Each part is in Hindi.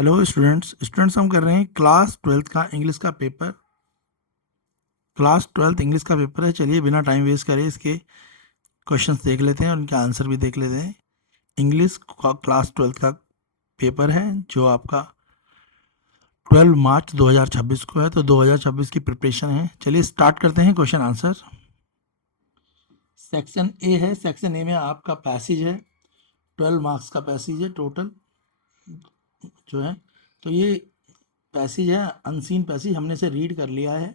हेलो स्टूडेंट्स हम कर रहे हैं क्लास ट्वेल्थ का इंग्लिश का पेपर। क्लास ट्वेल्थ इंग्लिश का पेपर है। चलिए बिना टाइम वेस्ट करे इसके क्वेश्चंस देख लेते हैं और उनके आंसर भी देख लेते हैं। इंग्लिश का क्लास ट्वेल्थ का पेपर है जो आपका 12 मार्च 2026 को है, तो 2026 की प्रिपरेशन है। चलिए स्टार्ट करते हैं क्वेश्चन आंसर। सेक्शन ए है। सेक्शन ए में आपका पैसेज है, 12 मार्क्स का पैसेज है टोटल जो है। तो ये पैसेज है अनसीन पैसेज, हमने इसे रीड कर लिया है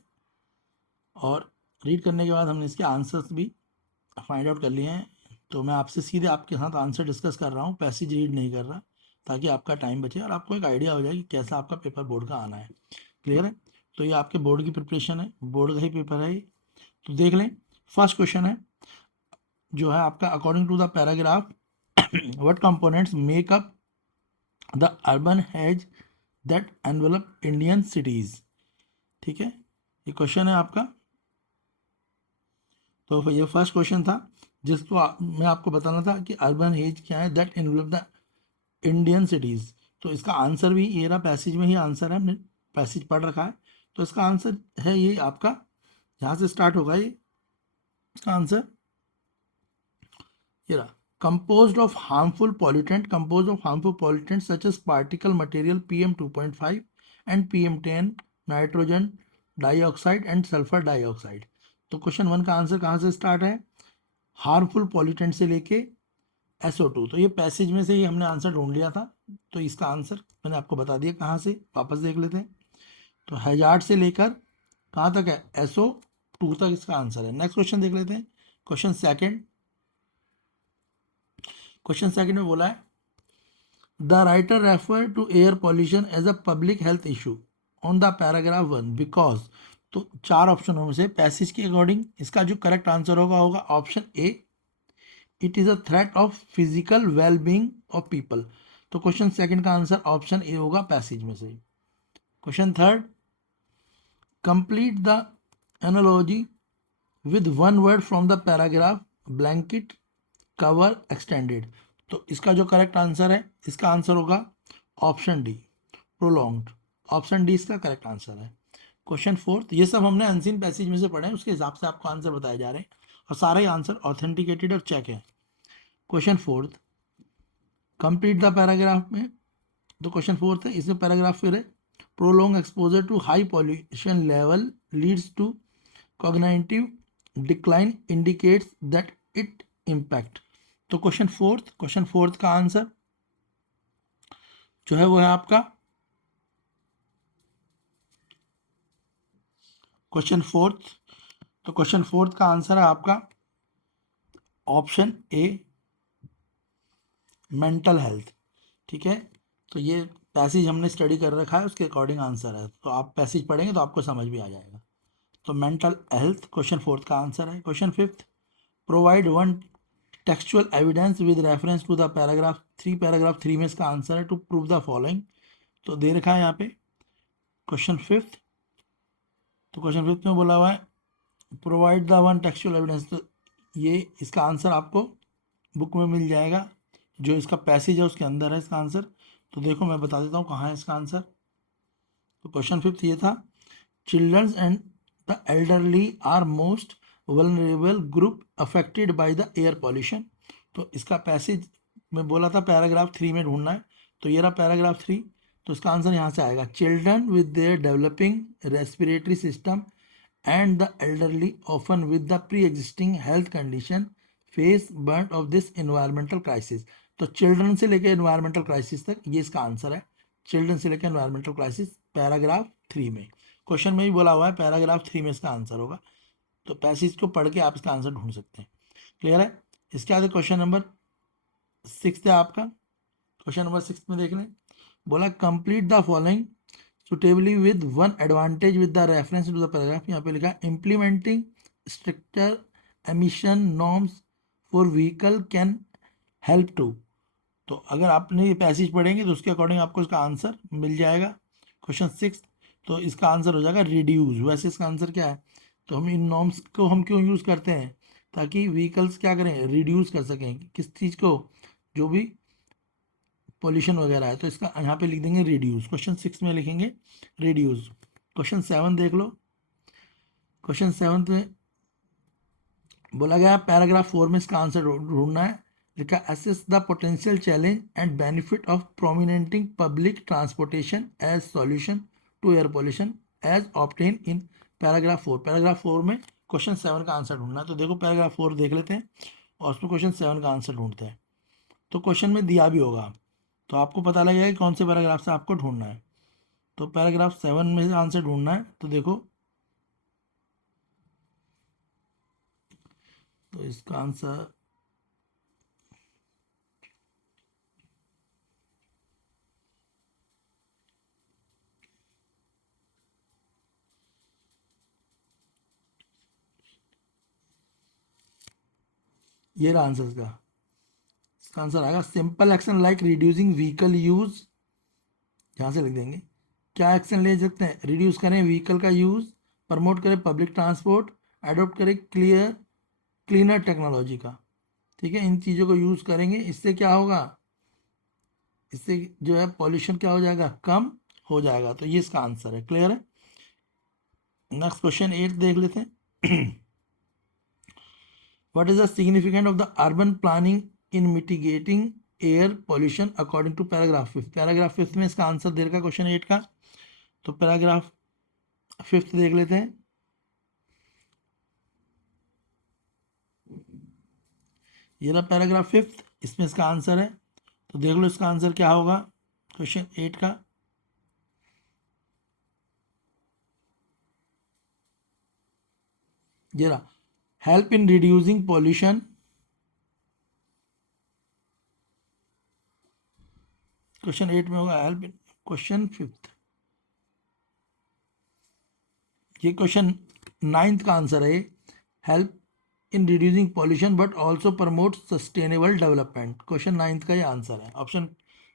और रीड करने के बाद हमने इसके आंसर्स भी फाइंड आउट कर लिए हैं। तो मैं आपसे सीधे आपके साथ आंसर डिस्कस कर रहा हूँ, पैसेज रीड नहीं कर रहा, ताकि आपका टाइम बचे और आपको एक आइडिया हो जाए कि कैसा आपका पेपर बोर्ड का आना है। क्लियर है? तो ये आपके बोर्ड की प्रिपरेशन है, बोर्ड का ही पेपर है ये। तो देख लें, फर्स्ट क्वेश्चन है जो है आपका, according to the paragraph what components make up the urban haze that envelop Indian cities. ठीक है, ये क्वेश्चन है आपका। तो ये फर्स्ट क्वेश्चन था जिसको मैं आपको बताना था कि अर्बन हेज क्या है, that involve the Indian cities. तो इसका आंसर भी ये रहा, पैसेज में ही आंसर है, हमने पैसेज पढ़ रखा है। तो इसका आंसर है ये आपका, यहाँ से स्टार्ट होगा ये इसका आंसर। ये रहा, composed of harmful pollutants such as particle material PM2.5 and PM10, nitrogen dioxide and sulphur dioxide. तो क्वेश्चन वन का आंसर कहाँ से स्टार्ट है, हार्मफुल पॉल्यूटेंट से लेके SO2। तो ये पैसेज में से ही हमने आंसर ढूंढ लिया था, तो इसका आंसर मैंने आपको बता दिया कहाँ से, वापस देख लेते हैं। तो हैजार्ड से लेकर कहाँ तक है, SO2 तक इसका आंसर है। नेक्स्ट क्वेश्चन देख लेते हैं। क्वेश्चन सेकंड में बोला है, the writer refer to air pollution as a public health issue on the paragraph 1 because. तो चार ऑप्शनों में से पैसेज के अकॉर्डिंग इसका जो करेक्ट आंसर होगा option A, it is a threat of physical wellbeing of people. तो क्वेश्चन सेकंड का आंसर ऑप्शन ए होगा पैसेज में से। Question third, complete the analogy with one word from the paragraph blanket cover extended. तो इसका जो करेक्ट आंसर है, इसका आंसर होगा option D, prolonged. Option D इसका करेक्ट आंसर है। क्वेश्चन फोर्थ, ये सब हमने अनसीन पैसेज में से पढ़े हैं, उसके हिसाब से आपको आंसर बताए जा रहे हैं और सारे ही आंसर ऑथेंटिकेटेड और चेक है। Question fourth, complete the paragraph में, तो क्वेश्चन फोर्थ है, इसमें पैराग्राफ फिर है, prolong exposure to high pollution level leads to cognitive decline indicates that it impact. तो क्वेश्चन फोर्थ का आंसर जो है वो है आपका क्वेश्चन फोर्थ। तो क्वेश्चन फोर्थ का आंसर है आपका ऑप्शन ए, मेंटल हेल्थ। ठीक है, तो ये पैसेज हमने स्टडी कर रखा है, उसके अकॉर्डिंग आंसर है, तो आप पैसेज पढ़ेंगे तो आपको समझ भी आ जाएगा। तो मेंटल हेल्थ क्वेश्चन फोर्थ का आंसर है। Question fifth, provide one textual evidence with reference to the paragraph three में इसका आंसर है टू प्रूव द फॉलोइंग। तो दे रखा है यहाँ पे क्वेश्चन फिफ्थ। तो क्वेश्चन फिफ्थ में बोला हुआ है provide the one textual evidence. तो ये इसका आंसर आपको बुक में मिल जाएगा, जो इसका पैसेज है उसके अंदर है इसका आंसर। तो देखो मैं बता देता हूँ कहाँ है इसका आंसर। तो क्वेश्चन फिफ्थ ये था, childrens and the elderly are most vulnerable group affected by the air pollution. तो इसका पैसेज में बोला था पैराग्राफ थ्री में ढूंढना है, तो ये रहा पैराग्राफ थ्री। तो इसका आंसर यहाँ से आएगा, children with their developing respiratory system and the elderly often with the pre-existing health condition face burnt of this environmental crisis। तो चिल्ड्रन से लेकर एनवायरमेंटल क्राइसिस तक ये इसका आंसर है, चिल्ड्रन से लेकर एनवायरमेंटल क्राइसिस पैराग्राफ थ्री में। क्वेश्चन में भी बोला हुआ है पैराग्राफ थ्री में इसका आंसर होगा, तो पैसेज को पढ़ के आप इसका आंसर ढूंढ सकते हैं। क्लियर है? इसके आगे क्वेश्चन नंबर सिक्स है आपका। क्वेश्चन नंबर सिक्स में देख लें, बोला complete the following suitably with one advantage with the reference to the paragraph. यहाँ पे लिखा है implementing stricter emission norms for vehicle can help to. तो अगर आपने ये पैसेज पढ़ेंगे तो उसके अकॉर्डिंग आपको इसका आंसर मिल जाएगा। क्वेश्चन सिक्स, तो इसका आंसर हो जाएगा रिड्यूस। वैसे इसका आंसर क्या है, तो हम इन नॉर्म्स को हम क्यों यूज़ करते हैं, ताकि व्हीकल्स क्या करें, रिड्यूस कर सकें किस चीज़ को, जो भी पॉल्यूशन वगैरह है, तो इसका यहाँ पे लिख देंगे रिड्यूस। क्वेश्चन 6 में लिखेंगे रिड्यूस। क्वेश्चन 7 देख लो। क्वेश्चन 7 में बोला गया पैराग्राफ 4 में इसका आंसर ढूंढना है। लिखा assess the potential challenge and benefit of promoting public transportation as solution to air pollution as obtain in paragraph 4। Paragraph 4 में क्वेश्चन 7 का आंसर ढूंढना है। तो देखो पैराग्राफ 4 देख लेते हैं और उसमें क्वेश्चन 7 का आंसर ढूंढते हैं। तो क्वेश्चन में दिया भी होगा, तो आपको पता लगेगा कि कौन से पैराग्राफ से आपको ढूंढना है। तो पैराग्राफ 7 में से आंसर ढूंढना है। तो देखो, तो इसका आंसर ये रहा। आंसर इसका आंसर आएगा simple action like reducing vehicle use. यहाँ से लिख देंगे क्या एक्शन ले सकते हैं। रिड्यूस करें व्हीकल का यूज़, प्रमोट करें पब्लिक ट्रांसपोर्ट, अडोप्ट करें क्लीनर टेक्नोलॉजी का। ठीक है, इन चीज़ों को यूज़ करेंगे। इससे क्या होगा, इससे जो है पॉल्यूशन क्या हो जाएगा, कम हो जाएगा। तो ये इसका आंसर है। क्लियर है। नेक्स्ट क्वेश्चन 8 देख लेते हैं। What is the significant of the urban planning in mitigating air pollution according to paragraph 5। Paragraph 5 में इसका आंसर दे रखा क्वेश्चन 8 का। तो पैराग्राफ 5 देख लेते हैं। ये रहा पैराग्राफ 5, इसमें इसका आंसर है। तो देख लो इसका आंसर क्या होगा क्वेश्चन 8 का। ये रहा help in reducing pollution. Question 8 में होगा हेल्प इन। क्वेश्चन 5, ये क्वेश्चन 9 का आंसर है। Help in reducing pollution but also promote sustainable development. Question 9 का ये आंसर है, ऑप्शन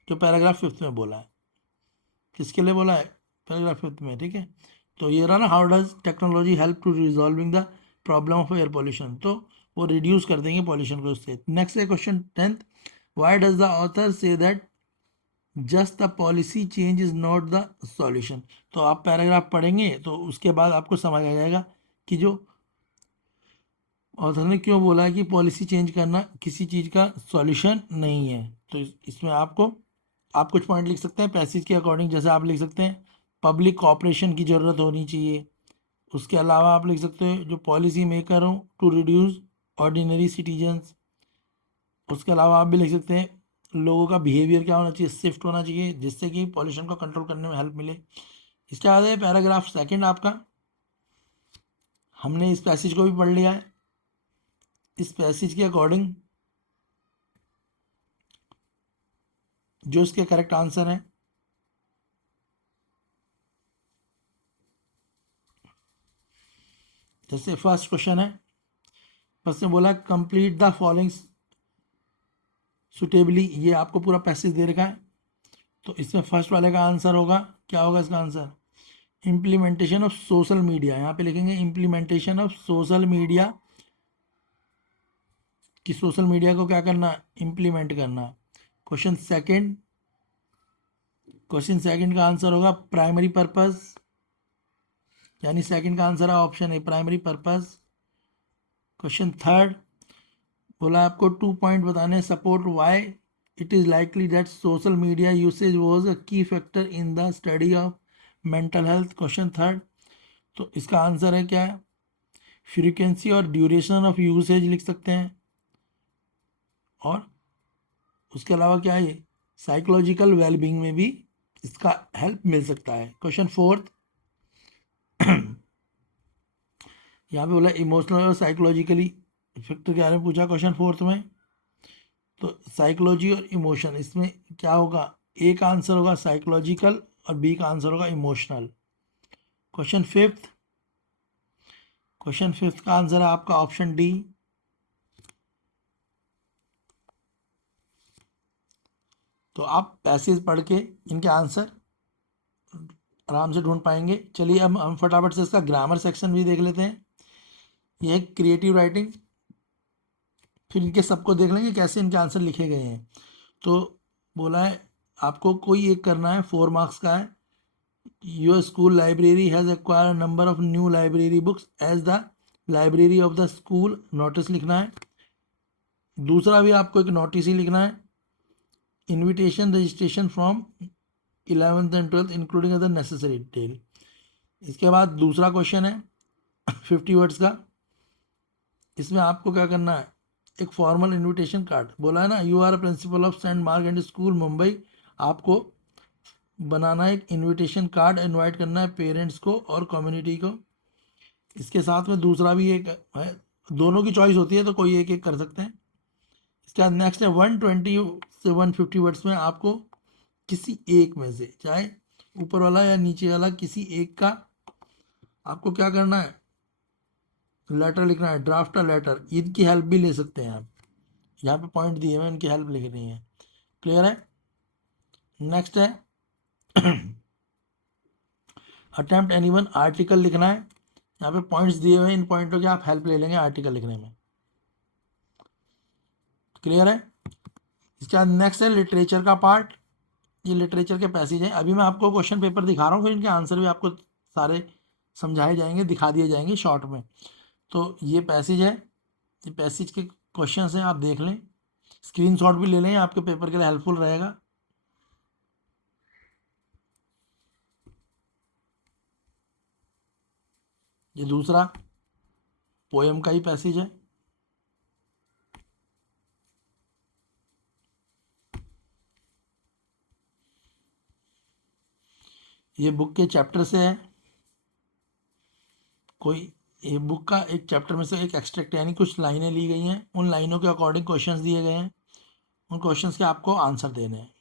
जो पैराग्राफ 5 में बोला है। किसके लिए बोला है, पैराग्राफ 5 में। ठीक है, तो ये रहा ना, how does technology help to resolving the problem of air pollution. तो वो रिड्यूस कर देंगे पॉल्यूशन को उससे। नेक्स्ट है question 10, why does the author say that just the policy change is not the solution. तो आप पैराग्राफ पढ़ेंगे तो उसके बाद आपको समझ आ जाएगा कि जो ऑथर ने क्यों बोला है कि पॉलिसी चेंज करना किसी चीज़ का सॉल्यूशन नहीं है। तो इसमें आपको आप कुछ पॉइंट लिख सकते हैं पैसेज के अकॉर्डिंग। जैसे आप लिख सकते हैं पब्लिक कॉपरेशन की ज़रूरत होनी चाहिए। उसके अलावा आप लिख सकते हो जो पॉलिसी मेकर हो टू रिड्यूस ऑर्डिनरी सिटीजन्स। उसके अलावा आप भी लिख सकते हैं लोगों का बिहेवियर क्या होना चाहिए, शिफ्ट होना चाहिए, जिससे कि पॉल्यूशन को कंट्रोल करने में हेल्प मिले। इसके बाद है पैराग्राफ 2 आपका। हमने इस पैसेज को भी पढ़ लिया है। इस पैसेज के अकॉर्डिंग जो इसके करेक्ट आंसर है, जैसे फर्स्ट क्वेश्चन है, फर्स्ट में बोला कंप्लीट द फॉलोइंग सुटेबली। ये आपको पूरा पैसेज दे रखा है। तो इसमें फर्स्ट वाले का आंसर होगा, क्या होगा इसका answer, implementation of social media. यहाँ पे लिखेंगे इम्प्लीमेंटेशन ऑफ सोशल मीडिया, कि सोशल मीडिया को क्या करना, इम्प्लीमेंट करना। क्वेश्चन सेकंड का आंसर होगा प्राइमरी पर्पस, यानी सेकंड का आंसर है option A primary purpose. Question third बोला आपको 2 पॉइंट बताने support why it is likely that social media usage was a key factor in the study of mental health. Question third, तो इसका आंसर है क्या, फ्रीक्वेंसी और ड्यूरेशन ऑफ यूसेज लिख सकते हैं। और उसके अलावा क्या है, साइकोलॉजिकल वेलबींग में भी इसका हेल्प मिल सकता है। क्वेश्चन फोर्थ, यहाँ पे बोला इमोशनल और साइकोलॉजिकली इफेक्ट के बारे में पूछा क्वेश्चन फोर्थ में। तो साइकोलॉजी और इमोशन, इसमें क्या होगा, ए का आंसर होगा साइकोलॉजिकल और बी का आंसर होगा इमोशनल। क्वेश्चन फिफ्थ का आंसर है आपका ऑप्शन डी। तो आप पैसेज पढ़ के इनके आंसर आराम से ढूंढ पाएंगे। चलिए अब हम फटाफट से इसका ग्रामर सेक्शन भी देख लेते हैं। ये है क्रिएटिव राइटिंग, फिर इनके सबको देख लेंगे कैसे इनके आंसर लिखे गए हैं। तो बोला है आपको कोई एक करना है, 4 मार्क्स का है। Your school library has acquire number of new library books as the library of the school, notice लिखना है। दूसरा भी आपको एक नोटिस ही लिखना है, invitation registration from 11th and 12th including other necessary detail. इसके बाद दूसरा क्वेश्चन है 50 वर्ड्स का। इसमें आपको क्या करना है, एक फॉर्मल इनविटेशन कार्ड, बोला है ना, you are principal of saint Mark and school Mumbai, आपको बनाना है एक इनविटेशन कार्ड, इनवाइट करना है पेरेंट्स को और कम्युनिटी को। इसके साथ में दूसरा भी एक है, दोनों की चॉइस होती है तो कोई एक एक कर सकते हैं। इसके बाद नेक्स्ट है 120 से 150 वर्ड्स में आपको किसी एक में से, चाहे ऊपर वाला या नीचे वाला, किसी एक का आपको क्या करना है, लेटर लिखना है, ड्राफ्ट अ लेटर। इनकी हेल्प भी ले सकते हैं आप, यहाँ पे पॉइंट दिए हुए हैं, इनकी हेल्प लिखनी है। क्लियर है। नेक्स्ट है अटेम्प्ट एनी वन आर्टिकल लिखना है, यहाँ पे पॉइंट्स दिए हुए हैं, इन पॉइंटों की आप हेल्प ले लेंगे आर्टिकल लिखने में। क्लियर है। इसके बाद नेक्स्ट है लिटरेचर का पार्ट, ये लिटरेचर के पैसेज हैं। अभी मैं आपको क्वेश्चन पेपर दिखा रहा हूँ, फिर इनके आंसर भी आपको सारे समझाए जाएंगे, दिखा दिए जाएंगे शॉर्ट में। तो ये पैसेज है, ये पैसेज के क्वेश्चन हैं, आप देख लें, स्क्रीनशॉट भी ले लें, आपके पेपर के लिए हेल्पफुल रहेगा। ये दूसरा पोएम का ही पैसेज है। ये बुक के चैप्टर से है, कोई ये बुक का एक चैप्टर में से एक एक्सट्रैक्ट, यानी कुछ लाइनें ली गई हैं, उन लाइनों के अकॉर्डिंग क्वेश्चंस दिए गए हैं, उन क्वेश्चंस के आपको आंसर देने हैं।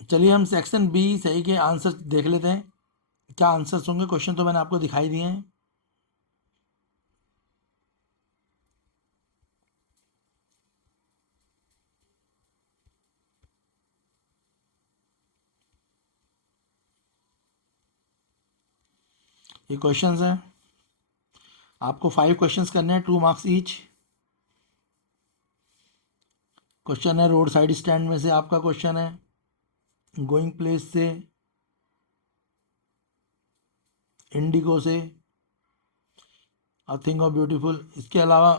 चलिए हम सेक्शन बी सही के आंसर देख लेते हैं, क्या आंसर्स होंगे। क्वेश्चन तो मैंने आपको दिखाई दिए हैं। ये क्वेश्चंस हैं, आपको 5 क्वेश्चंस करने हैं, 2 मार्क्स ईच। क्वेश्चन है रोड साइड स्टैंड में से आपका क्वेश्चन है, गोइंग प्लेस से, इंडिगो से, अ थिंग ऑफ ब्यूटीफुल। इसके अलावा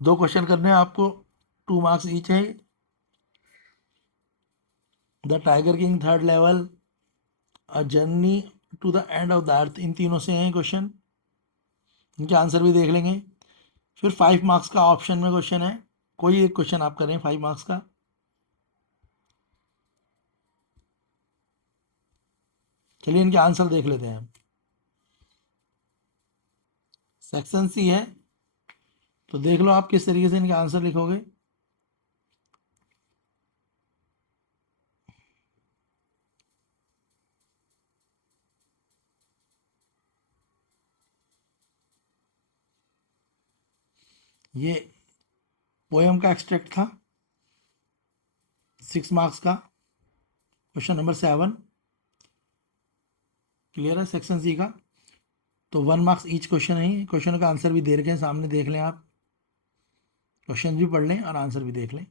2 क्वेश्चन करने हैं आपको, 2 मार्क्स ईच है। The tiger king third level, a journey to the end of the earth, इन तीनों से हैं क्वेश्चन, इनके आंसर भी देख लेंगे। फिर 5 मार्क्स का ऑप्शन में क्वेश्चन है, कोई एक क्वेश्चन आप करें 5 मार्क्स का। चलिए इनके आंसर देख लेते हैं। सेक्शन सी है, तो देख लो आप किस तरीके से इनके आंसर लिखोगे। ये पोएम का एक्सट्रैक्ट था, 6 मार्क्स का, क्वेश्चन नंबर 7। क्लियर है सेक्शन सी का। तो 1 मार्क्स ईच क्वेश्चन है, क्वेश्चन का आंसर भी दे रखे हैं सामने, देख लें आप, क्वेश्चन भी पढ़ लें और आंसर भी देख लें।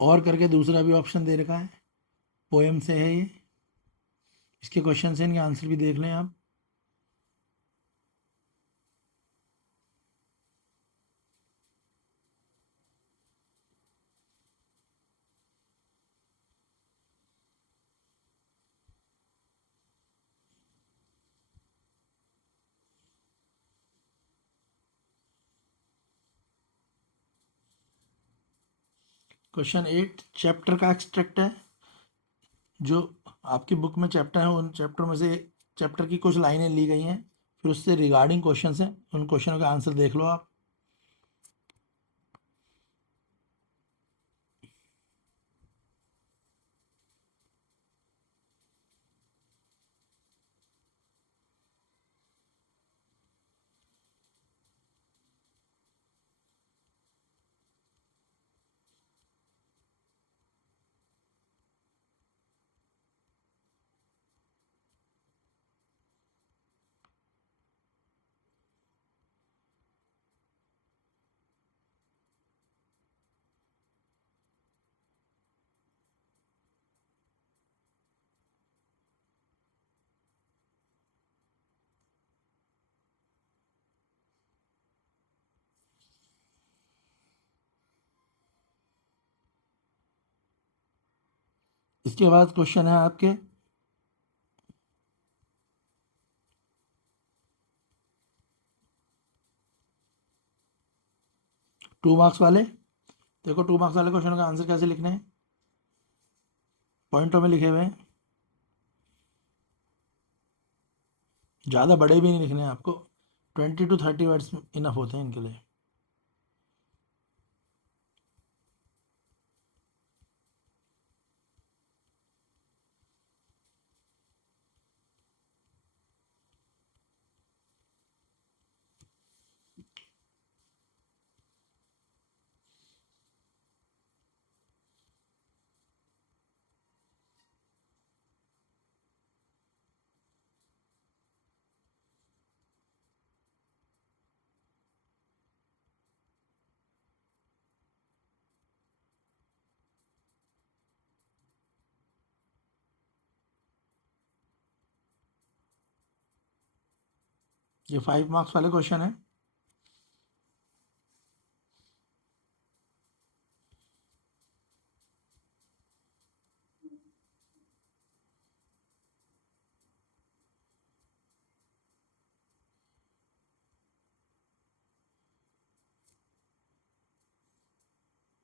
और करके दूसरा भी ऑप्शन दे रखा है, पोएम से है ये, इसके क्वेश्चन से इनके आंसर भी देख लें आप। क्वेश्चन 8 चैप्टर का एक्सट्रैक्ट है, जो आपकी बुक में चैप्टर है उन चैप्टर में से चैप्टर की कुछ लाइनें ली गई हैं, फिर उससे रिगार्डिंग क्वेश्चन हैं, उन क्वेश्चनों का आंसर देख लो आप। इसके बाद क्वेश्चन है आपके 2 मार्क्स वाले। देखो 2 मार्क्स वाले क्वेश्चन का आंसर कैसे लिखने हैं, पॉइंटों में लिखे हुए हैं, ज़्यादा बड़े भी नहीं लिखने हैं आपको, 20 to 30 वर्ड्स इनफ होते हैं इनके लिए। ये 5 मार्क्स वाले क्वेश्चन है।